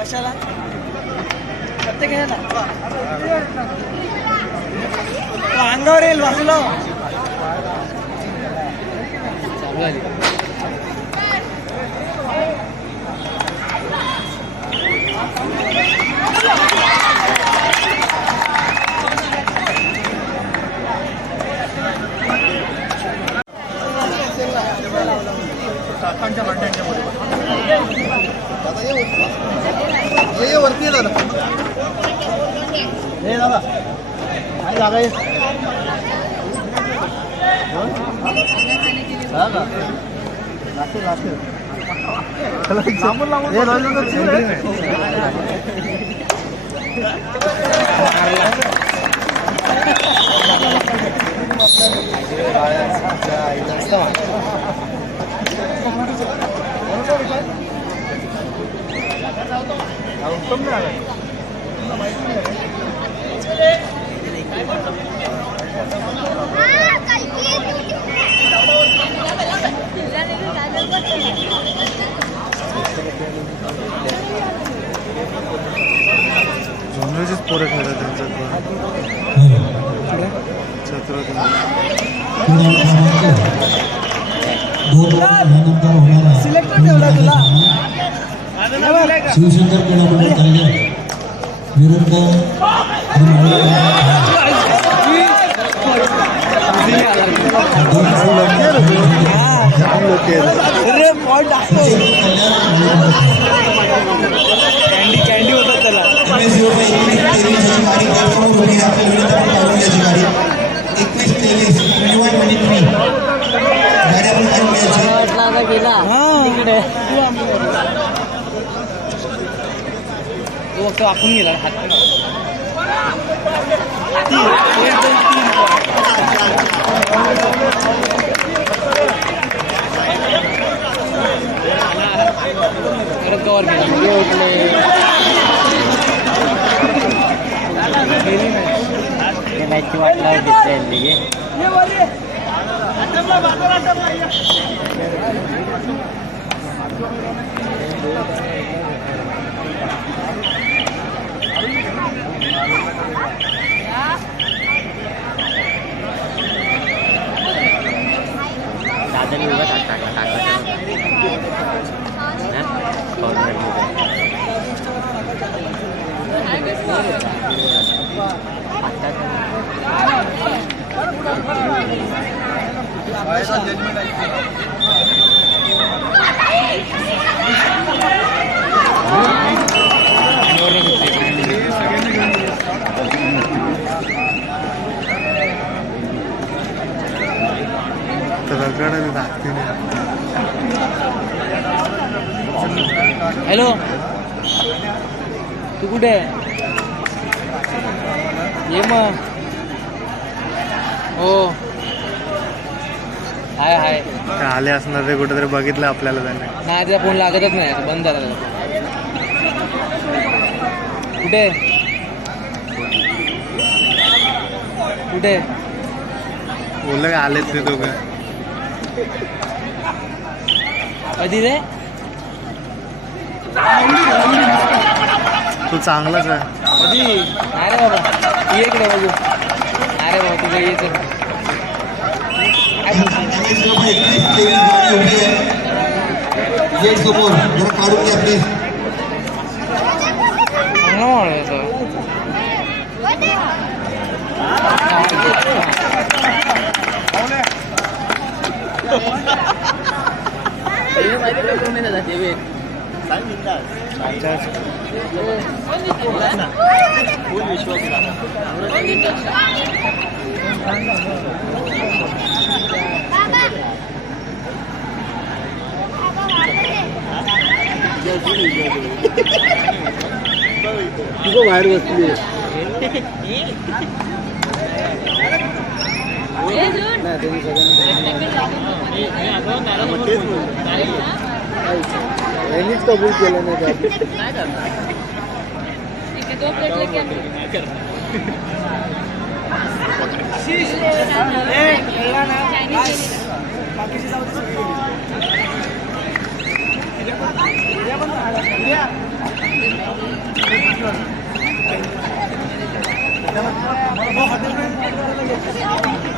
कशाला? प्रत्येक अंगावर येईल बाजूला हो. काकांच्या भांड्यांच्या मध्ये. दादा ये वरती. ये दादा हे दादा काय जागा आहे हं? का? लागते, लागते. हे राहिलं तर चिल आहे. हा, उत्तम. झोनवेचीच पोरं खेळतात त्यांच्यात छत्रपती सिलेक्टर ठेवला तुला शिवशंकर क्रीडामंडळ तालुक्यात विरुद्ध कॅन्डी कॅन्डी होतात त्याला एकवीस तेवीस ट्वेंटी वन ट्वेंटी थ्री गाड्या पण काही मिळायचे वाटला आता गेला तिकडे तो फक्त वाकून गेला हात परत कवर केला मॅचची वाटला घेतली दादाने उगाच हात टाकला बाहेरचा judgment आहे. हॅलो? तू कुठे? आहे ये मग. हो. हाय हाय. ते आले असणार ते कुठेतरी बघितलं आपल्याला त्याने. नाही त्याचा फोन लागतच नाही. आता बंद झाला. त्याचा. कुठे? कुठे? बोललं का आलेच ते दोघं? कधी रे तू चांगलाच आहे. कधी? नाही रे बाबा. ये इकडे बघू नाही रे बाबा तुझं येत गेट समोर जरा काढून घ्या प्लीज तुझं बाहेर बसली यांनीच कबूल केलं नाही का दो प्लेट लेके आना ए, खेळला ना चायनीज बस. बाकीची जाऊ दे सगळी गेली. उद्या पण- उद्या पण राहिला. उद्या.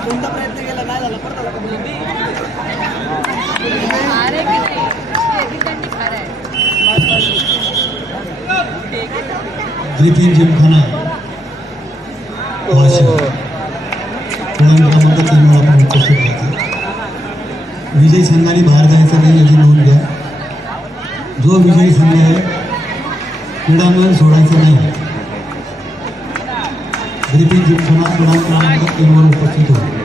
कोणता प्रयत्न केला काय झालं परत ग्रिफिन जिमखाना आपण उपस्थित राहतो विजयी संघाने बाहेर जायचं नाही याची नोंद घ्या. जो विजयी संघ आहे क्रीडांगण सोडायचं नाही. ग्रिफिन जिमखाना प्रणाम क्रमांक तीनवर उपस्थित हो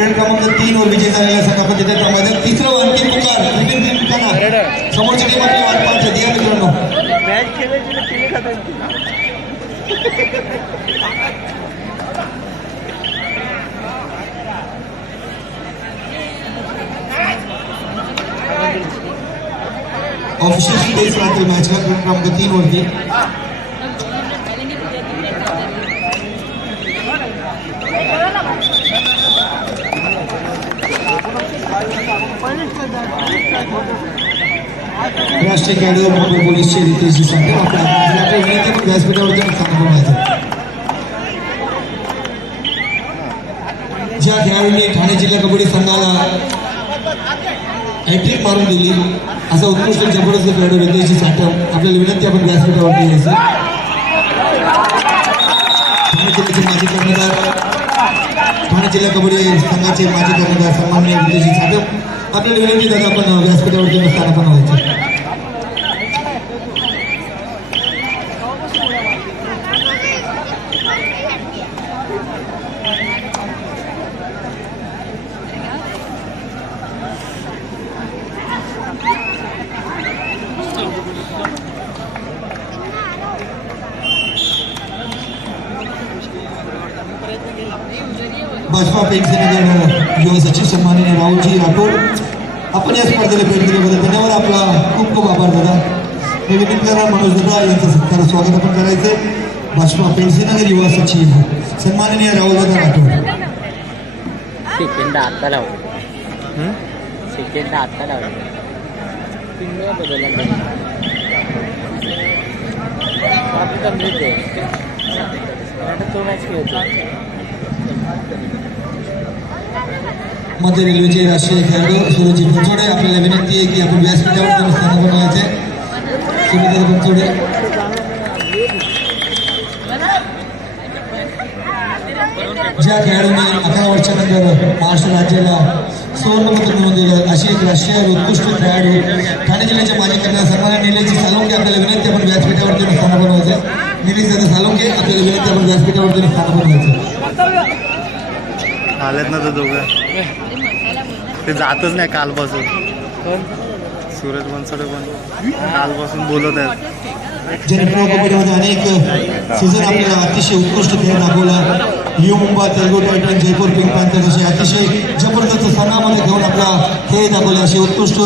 खेळ क्रमांक तीन वर विजय झालेला संघ तिथे क्रमांक तिसरं अंतिम पुकार समोरच्या टीम आपली वाट पाहते द्या मित्रांनो. मॅच खेळायची ऑफिशियल मॅचला खेळ क्रमांक तीन वरती राष्ट्रीय खेळाडू मुंबई पोलीसचे रितेश सांगतो आपल्या विनंती व्यासपीठावरती स्थान बनवायचं ज्या खेळाडूंनी ठाणे जिल्हा कबड्डी संघाला हॅट्रिक मारून दिली असा उत्कृष्ट जबरदस्त खेळाडू रितेशजी साठव आपल्याला विनंती आपण व्यासपीठावरती यायचं ठाणे जिल्ह्याचे माजी कर्णधार ठाणे जिल्हा कबड्डी संघाचे माजी कर्णधार सन्मान्य रितेशजी साठव आपल्याला विनंती दादा आपण व्यासपीठावरती स्थान व्हायचं. भाजपा पेन्सिल युवा सचिव सन्माननीय राहुलजी राठोड. आपण या स्पर्धेला भेट दिल्याबद्दल धन्यवाद. आपला खूप खूप आभार दादा. मी विनंती करणार मनोज दादा यांचं सत्कार स्वागत आपण करायचं भाजपा पेन्सिलनगर युवा सचिव सन्माननीय राहुल दादा राठोड. सेकंड आता लावलं सेकंड आता लावलं बदलला तो मॅच खेळतो मध्य रेल्वेचे राष्ट्रीय खेळाडू सुरजी बनसोडे आपल्याला विनंती आहे की आपण व्यासपीठावर त्यांना स्थान बनवायचे सुमित्रा बनसोडे ज्या खेळाडूंनी अकरा वर्षानंतर महाराष्ट्र राज्याला सुवर्णपदक मिळवून दिलं अशी एक राष्ट्रीय उत्कृष्ट खेळाडू ठाणे जिल्ह्याच्या माजी कर्णधार सन्मान निलेशजी सालोंके आपल्याला विनंती आपण व्यासपीठावरती स्थान बनवायचं निलेश दादा सालोंके आपल्याला विनंती आपण व्यासपीठावरती स्थान बनवायचं आलेत ना तर दोघं. ते जातच नाही कालपासून. कोण? सूरज बनसोडे पण कालपासून बोलत आहेत. कबड्डीमध्ये अनेक सीझन आपल्याला अतिशय उत्कृष्ट खेळ दाखवला. U Mumbai Telugu Titan Jaipur Pink Panthers असे अतिशय जबरदस्त संघामध्ये घेऊन आपला खेळ दाखवले. असे उत्कृष्ट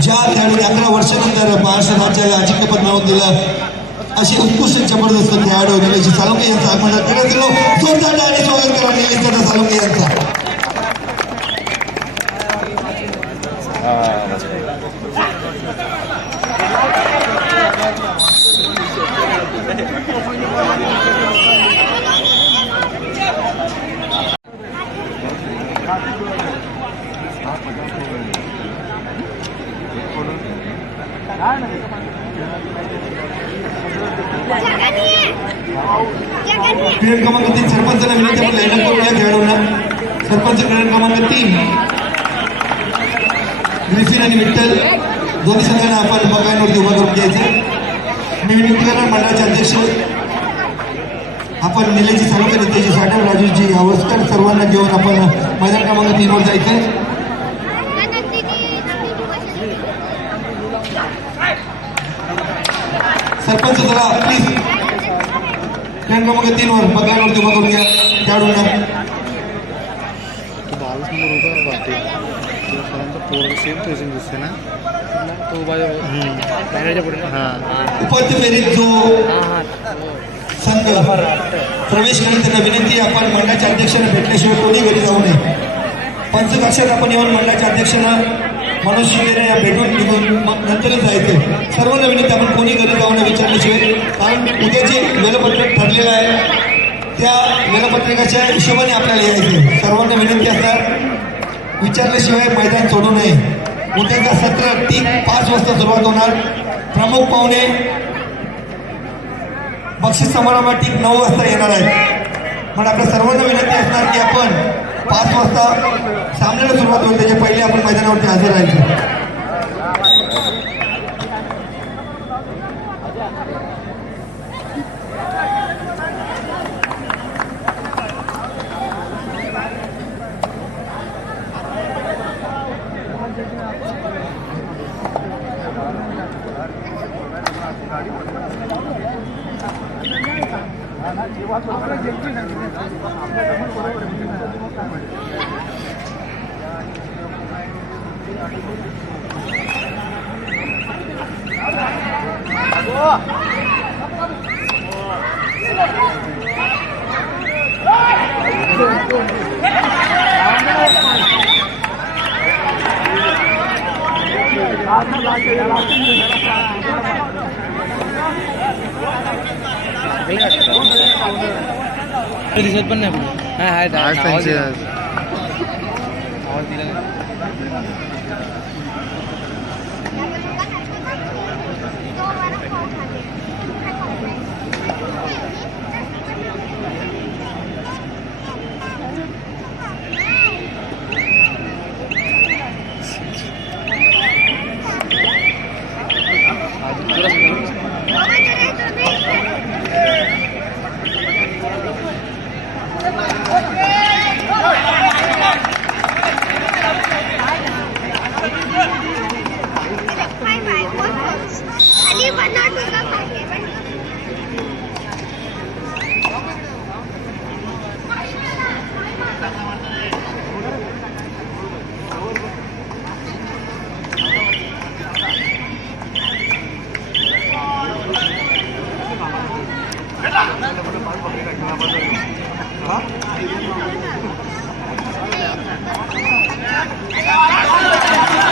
ज्या खेळाडूने अकरा वर्षानंतर महाराष्ट्र राज्याला अजिंक्यपद मिळवून दिलं अशी उत्कृष्ट जबरदस्त खेळाडू निलेश सालुंके यांचा. आगमन केलं जोरदार आणि स्वागत करा निलेश दादा साळुंके यांचा. क्रीडा क्रमांक तीन सरपंचांना विनंती लाईन करूया खेळाडूंना. सरपंच क्रीडा क्रमांक तीन. ग्रिफिन आणि विठ्ठल दोन्ही संघांना आपण बघायवरती उभा करून घ्यायचं. मी विनंती करणार मंडळाचे अध्यक्ष आपण निलेशजी साळुकर नितेशजी साठव राजेशजी आवस्कर सर्वांना घेऊन आपण मैदान क्रमांक तीनवर जायचं. सरपंच जरा प्लीज ट्रेन क्रमांक तीनवर बघायवरती उभा करून घ्या खेळाडूंना. बावीस नंबर होता वाटते पोरं सेम तशीच दिसते ना तो बॅनरच्या पुढे उपांत्य फेरीत जो संघ प्रवेश करेल त्यांना विनंती आपण मंडळाच्या अध्यक्षांना भेटल्याशिवाय कोणी घरी जाऊ नये. पंचकक्षात आपण येऊन मंडळाच्या अध्यक्षांना मनोज शिंदेने भेटून निघून मग नंतरच जायचं. सर्वांना विनंती आपण कोणी घरी जाऊ विचारल्याशिवाय. कारण उद्या जे वेळपत्रक ठरलेलं आहे त्या वेळपत्रकाच्या हिशोबाने आपल्याला यायचं सर्वांना विनंती असतात विचारल्याशिवाय मैदान सोडू नये. उद्याचा सत्र तीन पाच वाजता सुरुवात होणार. प्रमुख पाहुणे बक्षीस समारंभात ठीक नऊ वाजता येणार आहे पण आपल्या सर्वांना विनंती असणार की आपण पाच वाजता सामन्याला सुरुवात होईल त्याच्या पहिले आपण मैदानावरती हजर राहायचं. दिसत पण नाही पुढे हां आहेत आज आवाज त्यांचे दिला. आवाज दिला नाही. खाली बनवून तुला पाहिजे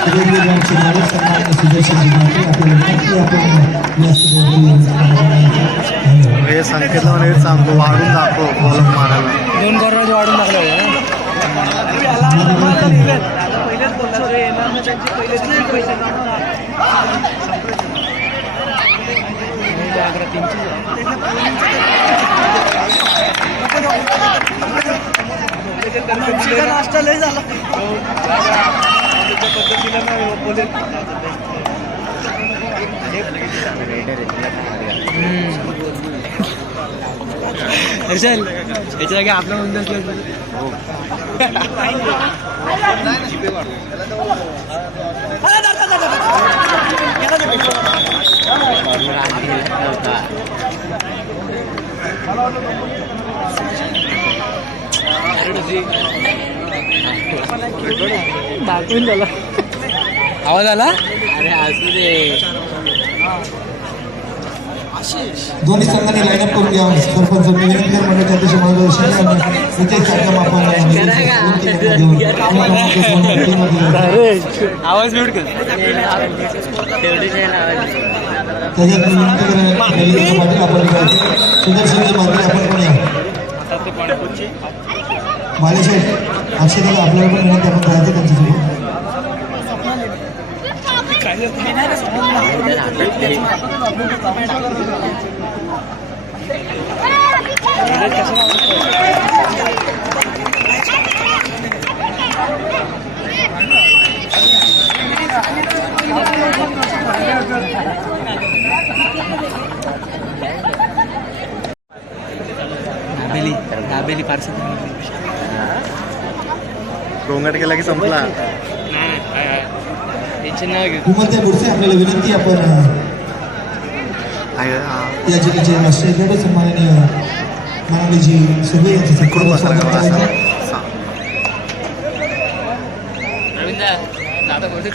वेगवेगळ्यांची नावे सन्मान्य सुदर्शन जिल्ह्यातील आपल्याला विनंती आहे, आपण या सगळ्या धन्यवाद हे संकेतला म्हणे सांगतो वाढून दाखव बॉलम मारायला दोन करोड वाढून टाकलं होतं ना आता पहिलेच बोलला जो येणार ना त्यांचे पहिले किती पैसे जाणार दोन अकरा तीनशे तुमचा नाश्ता लय झाला? पद्धतीला नाही बोलेल हर्षल याच्या जागी आपला म्हणून असलं दाखवून झाला आवाज आला अरे असू दे दोन्ही संघांनी लाईनअप करून घ्यावं. सरपंच करतो मंडळाच्या अध्यक्ष महोदय इथे कार्यक्रम आपण आवाज म्यूट कर. त्याच्यात मी विनंती करेन नलिकेचं पाटील आपण करायचे सुदर्शन मंत्री आपण पण या मालेशेठ अक्षयदादा आपल्याला पण विनंती आपण करायचं त्यांच्यासोबत. दाबेली दाबेली पार्सल गोंगाट केला की संपला Tension नाही घेत कुमार पुढचे आपल्याला विनंती आहे, आपण आहे, हा. या जिल्ह्याचे राष्ट्रीय क्रीडा सन्माननीय माननीयजी सुर्वे यांचं सत्कार स्वागत करायचं सा- रवींद्र आता बोलतो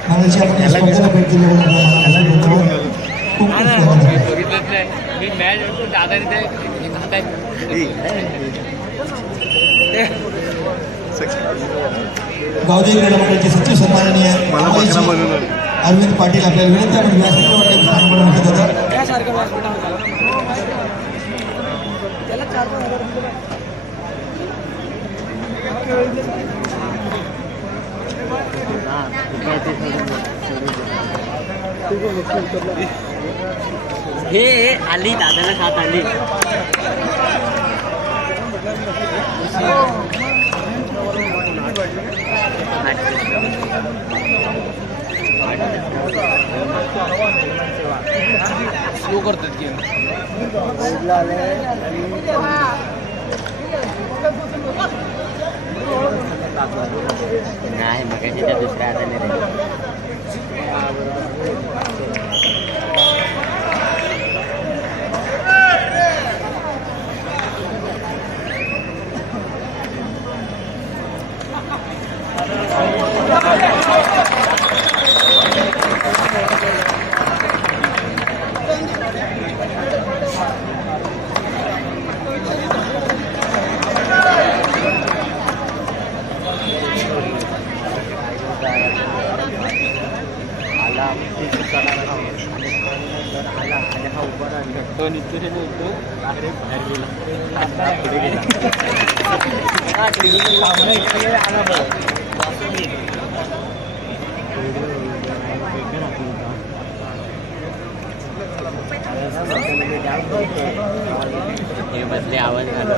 महाराज आपण या स्पर्धेला भेट दिल्याबद्दल आपल्या मनापासून धन्यवाद. खूप खूप धन्यवाद बघितलंच नाही मी मॅच बघतो हे. गावदेवी क्रीडा मंडळाचे सचिव सन्माननीय. अरविंद पाटील आपल्याला विनंती आपण व्यासपीठावर स्थान रुपये हे आली दादाला साथ आली करतात गेम नाही मग त्या दुसऱ्या हाताने तो निघतो बोलतो. अरे बाहेर हे बदले आवाज झाला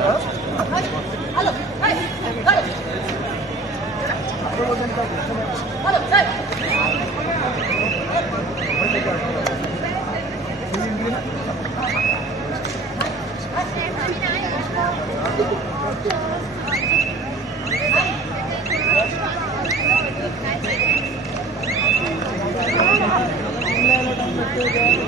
Thank you.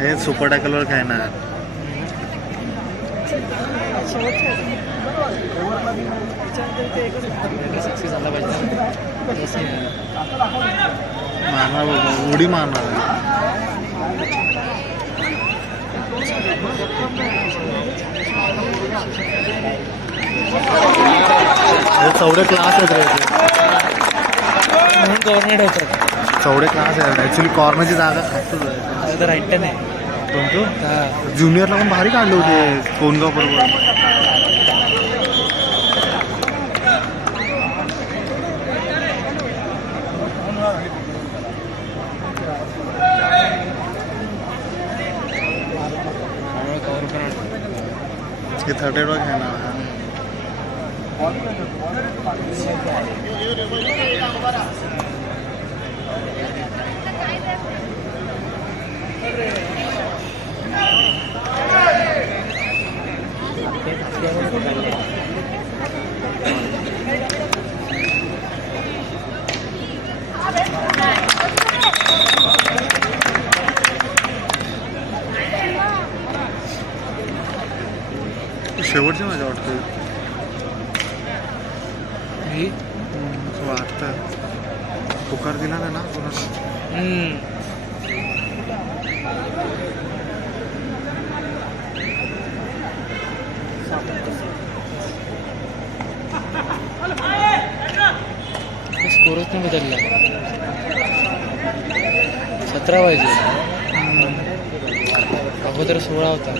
हे सुपर टॅकलवर पाहिजे मारणार बाबा उडी मारणार हे चौडे क्लास. म्हणून गव्हर्नमेंट होतं. चौडे क्लास आहेत. ऍक्च्युली कॉर्नरची जागा आहे. तर राईट नाही कोणतं ज्युनियरला पण भारी काढलं होते कोणगाव बरोबर त्यामुळे कव्हर पण हे थर्ड एड आहे ना शेवटची माझ्या वाटतं असं वाटतं. पुकार दिला ना कोणाला? हम्म. स्कोरच नाही बदलला. सतरा पाहिजे अगोदर सोळा होता.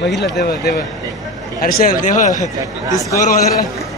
बघितलं तेव्हा तेव्हा. हर्षल तेव्हा. ते स्कोर वगैरे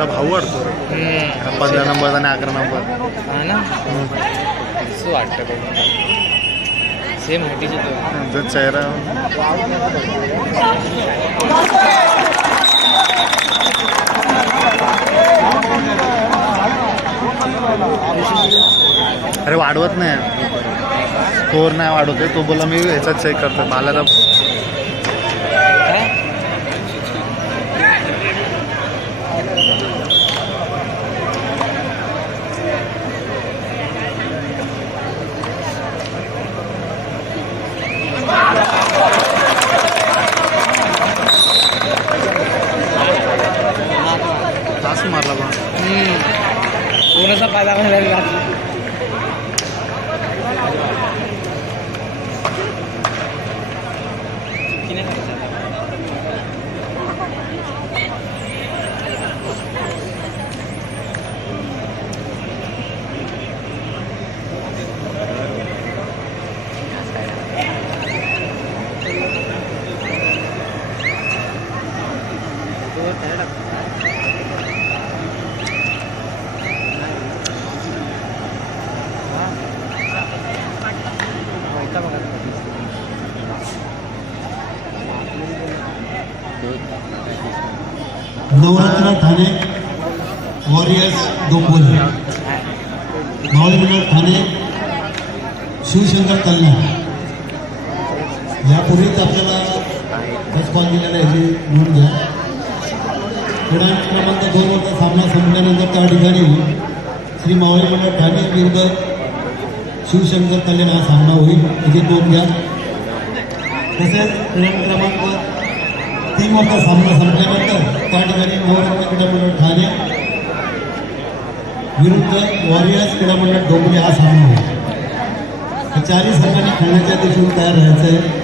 माझा भाऊ हा पंधरा नंबर आणि अकरा नंबर. हा ना? असं वाटतं बघ. सेम तो. चेहरा. अरे वाढवत नाही. स्कोर नाही वाढवते तो बोला मी ह्याच्यात चेक करतो मला तर तास मारला बा कोणाचा फायदा करायला नवरत्न ठाणे वॉरियर्स डोंबोली नवरत्न ठाणे शिवशंकर कल्याण यापूर्वीच आपल्याला रिस्पॉन्स दिलेला आहे याची नोंद घ्या क्रीडा क्रमांक दोन संपल्यानंतर त्या ठिकाणी श्री मावळी मंडळ ठाणे विरुद्ध शिवशंकर कल्याण हा सामना होईल. याची नोंद घ्या तसेच क्रीडा क्रमांक तीन वाजता सामना संपल्यानंतर त्या ठिकाणी नवरत्न क्रीडामंडळ ठाणे विरुद्ध वॉरियर्स क्रीडामंडळ डोंबरे हा सामना होईल. चारही संघांनी खेळण्याच्या दिवशी तयार राहायचं आहे.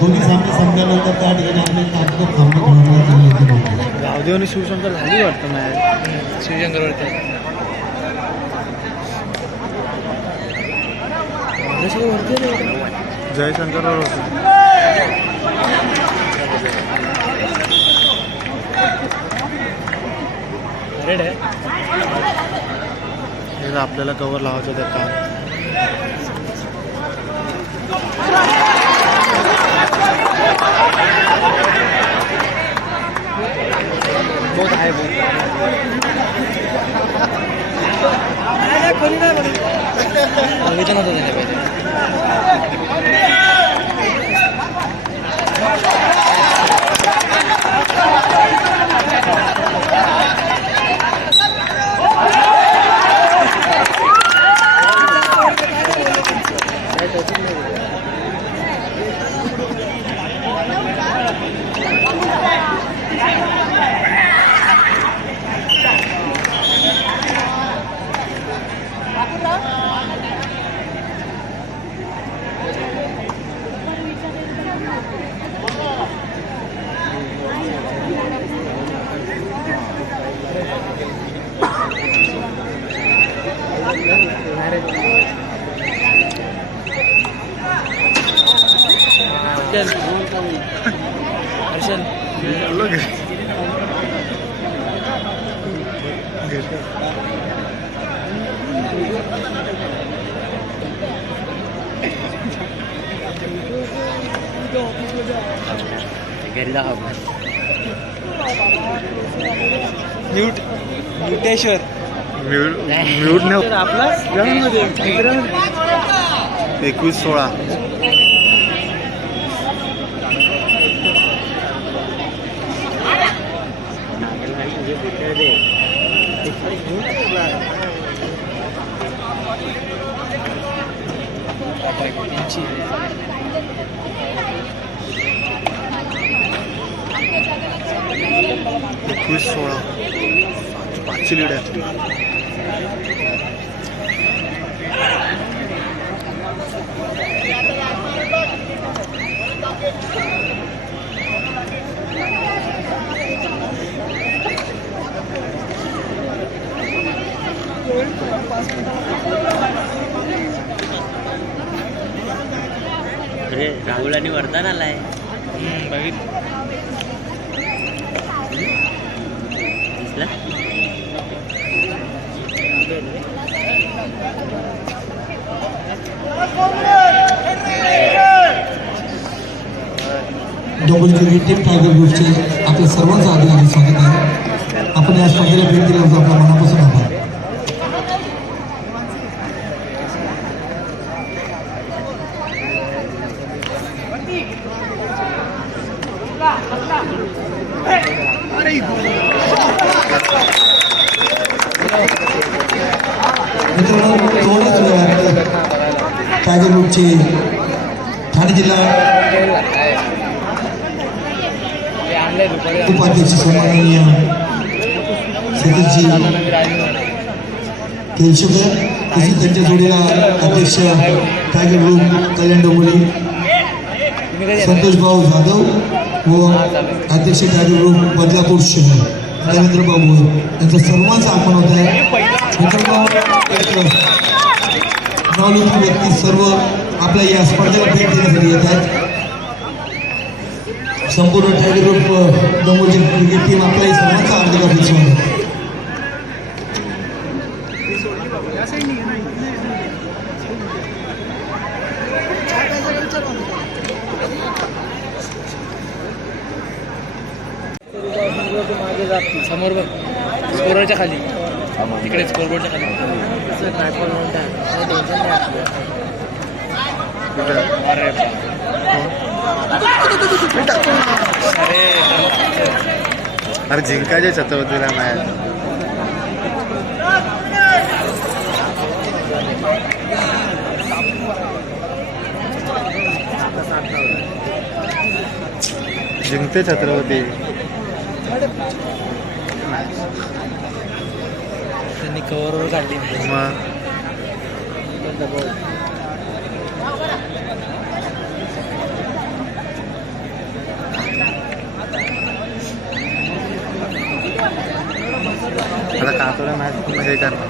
दोन्ही सामने संपल्यानंतर त्या ठिकाणी आपले तात्काळ सामना. गावदेव आणि शिवशंकर झाली वाटतं नाही. शिवशंकरवरती जयशंकरवर होतं. रेड आहे. हे जर आपल्याला कवर लावायचं तर काम बहुत आहे बहुत वेतन होतं त्याने पहिले हर्षल. घरी जा म्यूट. म्युटेश्वर. म्यूट म्यूट नाही आपला? एकवीस सोळा. एकवीस सोळा पाचशे लीड आहे अरे राहुल आणि वरदान आलाय. बघितलं दिसला? डोंबिवली क्रिकेट टीम टायगर ग्रुपचे आपल्या सर्वांचं आधी स्वागत आहे. आपण या स्पर्धेला भेट दिल्याबद्दल आपल्या मनापासून आभार मित्रांनो थोड्याच वेळात टायगर ग्रुपचे ठाणे जिल्हा उपाध्यक्ष सन्माननीय सतीशजी केशवकर तसेच त्यांच्या जोडीला अध्यक्ष टायगर ग्रुप कल्याण डोंबिवली संतोष भाऊ जाधव व अध्यक्ष टायगर बदलापूर शहर नरेंद्र बाबू यांचं सर्वांचं आगमन होत आहे. मित्रांनो व्यक्ती सर्व आपल्या या स्पर्धेला भेट देण्यासाठी येत आहेत. संपूर्ण टायगर ग्रुप डोंबोची क्रिकेट टीम आपल्या सर्वांचा हार्दिक समोर बघ. स्कोरच्या खाली. तिकडे स्कोरबोर्डच्या खाली. अरे. अरे अरे जिंकायचे छत्रपतीला मॅच जिंकते छत्रपती. त्यांनी कव्हरवर काढली मग आता कातोड्या मॅच पूर्ण हे करणार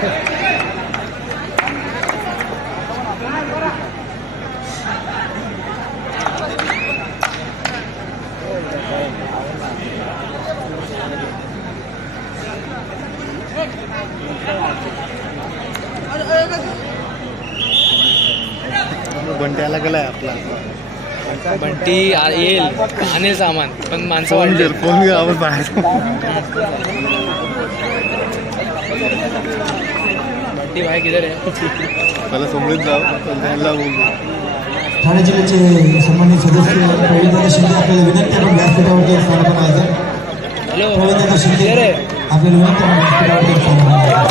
Thank you. आ- येईल आणेल सामान पण माणसं फोन वाढले. कर फोन कर आपण बाहेर. बंटी भाई किधर आहे? मला समोरून जाऊ. पण त्यांना बोलू. ठाणे जिल्ह्याचे सन्मानित सदस्य प्रवीणदादा शिंदे आपल्याला विनंती आपण व्यासपीठावरती स्थानापन्न व्हायचं हॅलो. प्रवीणदादा शिंदे किधर आहे? आपल्याला विनंती आपण व्यासपीठावरती स्थानापन्न व्हायचं